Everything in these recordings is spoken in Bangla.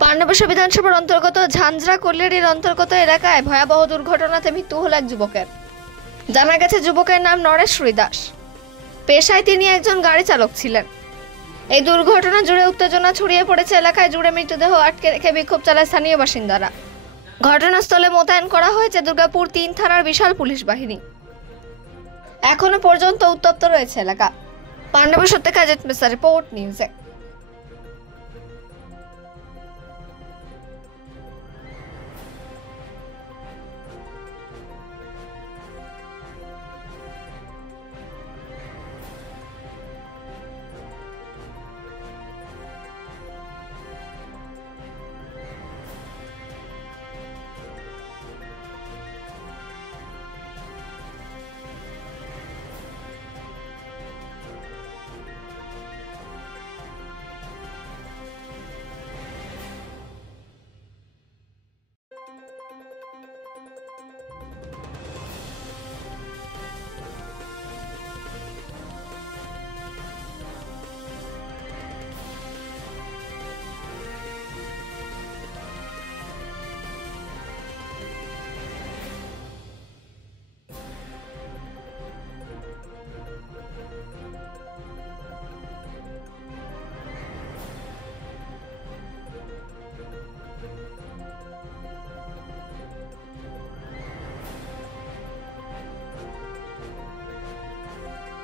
পাণ্ডবেশ্বর বিধানসভার অন্তর্গত ঝাঞ্ঝরা কল্যাণীর অন্তর্গত এলাকায় ভয়াবহ দুর্ঘটনাতে মৃত্যু হল এক যুবকের। জানা গেছে যুবকের নাম নরেশ দাস। পেশায় তিনি একজন গাড়ি চালক ছিলেন। এই দুর্ঘটনা জুড়ে উত্তেজনা ছড়িয়ে পড়েছে এলাকায় জুড়ে। মৃতদেহ আটকে রেখে বিক্ষোভ চালায় স্থানীয় বাসিন্দারা। ঘটনাস্থলে মোতায়েন করা হয়েছে দুর্গাপুর 3 থানার বিশাল পুলিশ বাহিনী। এখনো পর্যন্ত উত্তপ্ত রয়েছে এলাকা। পাণ্ডবেশ্বর থেকে অজিত মিশ্রা, রিপোর্ট নিউজে।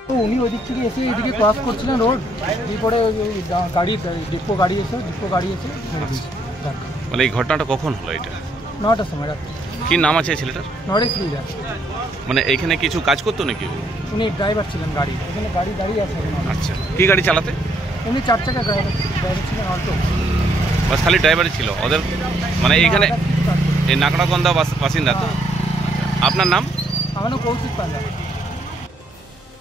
তো উনি ওই দিক থেকে এসে এইদিকে ক্রস করছিলেন রোড, এরপরে গাড়ি ডিপো গাড়ি এসে মানে এই ঘটনাটা কখন হলো? এটা 9টার সময় রাত্রে। কি নাম আছে ছেলেটার? নরেশ দাস। মানে এইখানে কিছু কাজ করতো নাকি? উনি ড্রাইভার ছিলেন গাড়ি, এখানে গাড়ি দাঁড়িয়ে আছে। আচ্ছা, কি গাড়ি চালাতে? উনি 4 চাকা ড্রাইভার ছিলেন, অটো। বাস খালি ড্রাইভারই ছিল ওদের? মানে এইখানে এই নাকড়াগন্ধা বাসিন্দা তো? আপনার নাম? আমার নাম কৌশিক পান্ডা।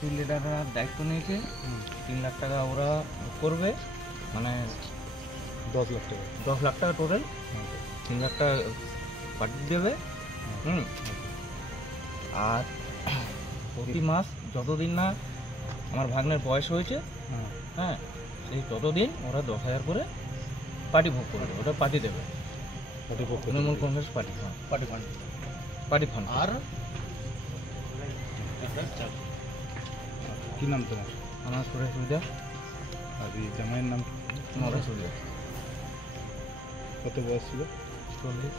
টিম লিডাররা দায়িত্ব নিয়েছে, 3 লাখ টাকা ওরা করবে, মানে 10 লাখ টাকা, 10 লাখ টাকা টোটাল, 3 লাখ টাকা পাঠিয়ে দেবে। আর প্রতি মাস যতদিন না আমার ভাগ্নের বয়স হয়েছে, হ্যাঁ, সেই ততদিন ওরা 10,000 করে পার্টি ভোগ করবে, ওটা পার্টি দেবে। Trinamool Congress party fund. আর কি নাম তোমার? আমার সুরেশ সুবিধা। আর এই জামাইয়ের নাম? নরেশ সুবিধা। কত বয়স ছিল? 40।